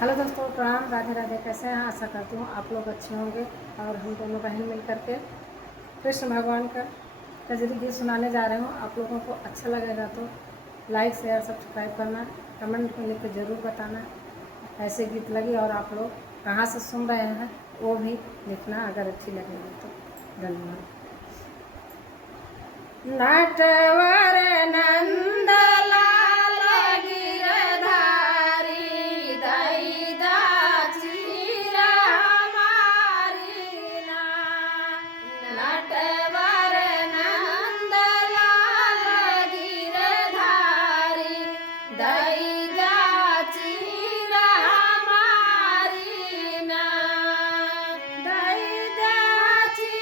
Hello दोस्तों, प्रणाम, राधे राधे। कैसे हैं? आशा करती हूँ आप लोग अच्छे होंगे। और हम दोनों बहन मिल करके कृष्ण भगवान का कजरी गीत सुनाने जा रहे हूँ। आप लोगों को अच्छा लगेगा तो लाइक शेयर सब्सक्राइब करना, कमेंट में लिख के ज़रूर बताना ऐसे गीत लगी, और आप लोग कहाँ से सुन रहे हैं वो भी लिखना अगर अच्छी लगेगी तो। धन्यवाद। नटवर नंद लाल गिरधारी दई दाची हमारी ना। नटवर नंद लाल गिरधारी दई दाची हमारी ना। दई दाची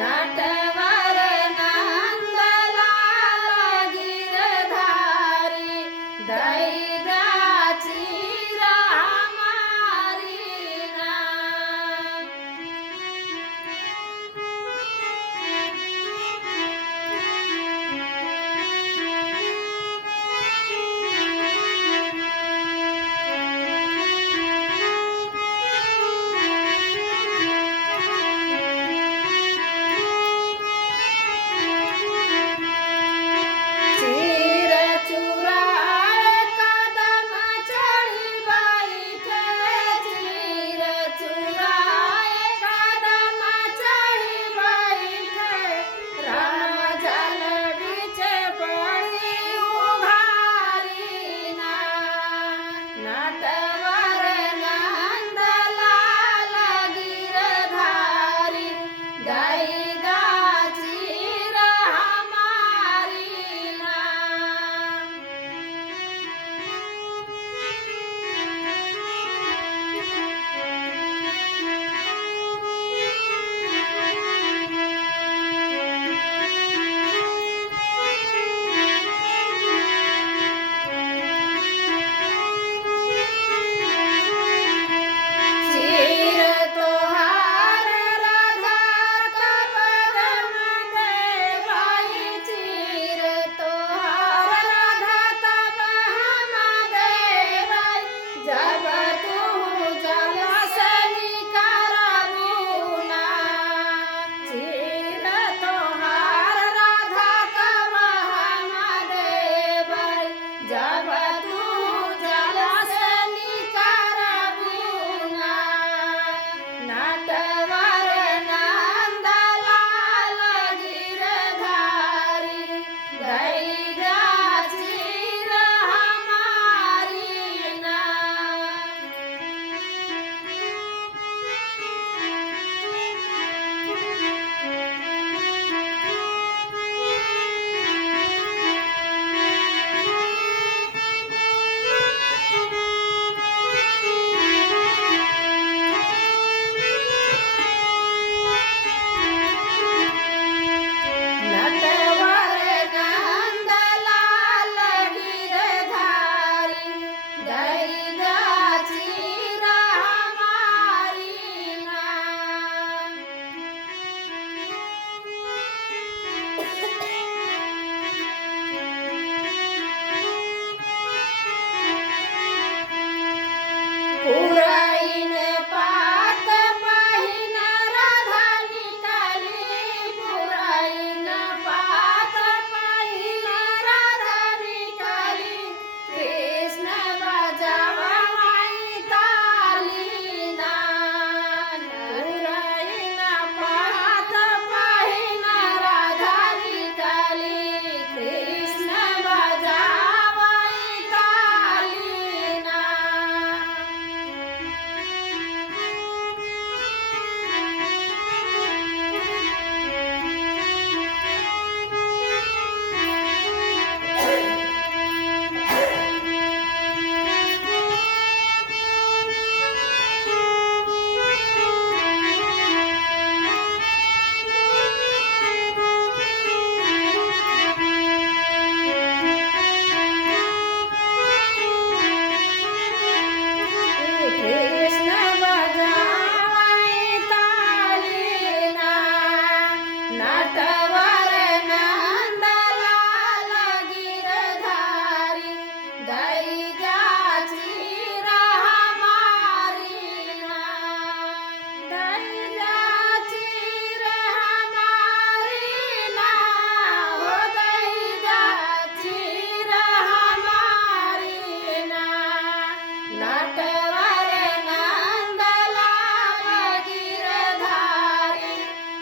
नटवर नंद लाल गिरधारी दई दाची हमारी ना। चीर चुराए कदम चढ़ी बैठे, चीर चुराए कदम चढ़ी बैठे, राम जल बिच पड़ी उघारी ना। नटवर नंद लाल गिरधारी दई दाची हमारी ना। चीर तोहार राधा तब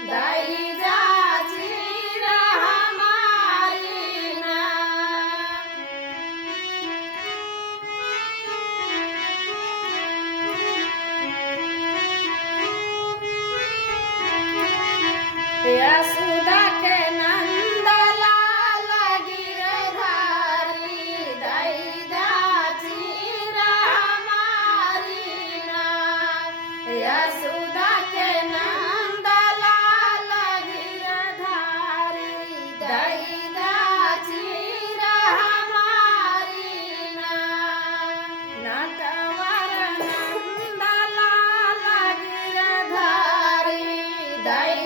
दई जाची हमारी ना। यशोदा के नंद लाल गिरधारी दई जाची हमारी ना। यशोदा के नंद लाल गिरधारी दई जाची हमारी ना। नटवर नंद लाल गिरधारी दई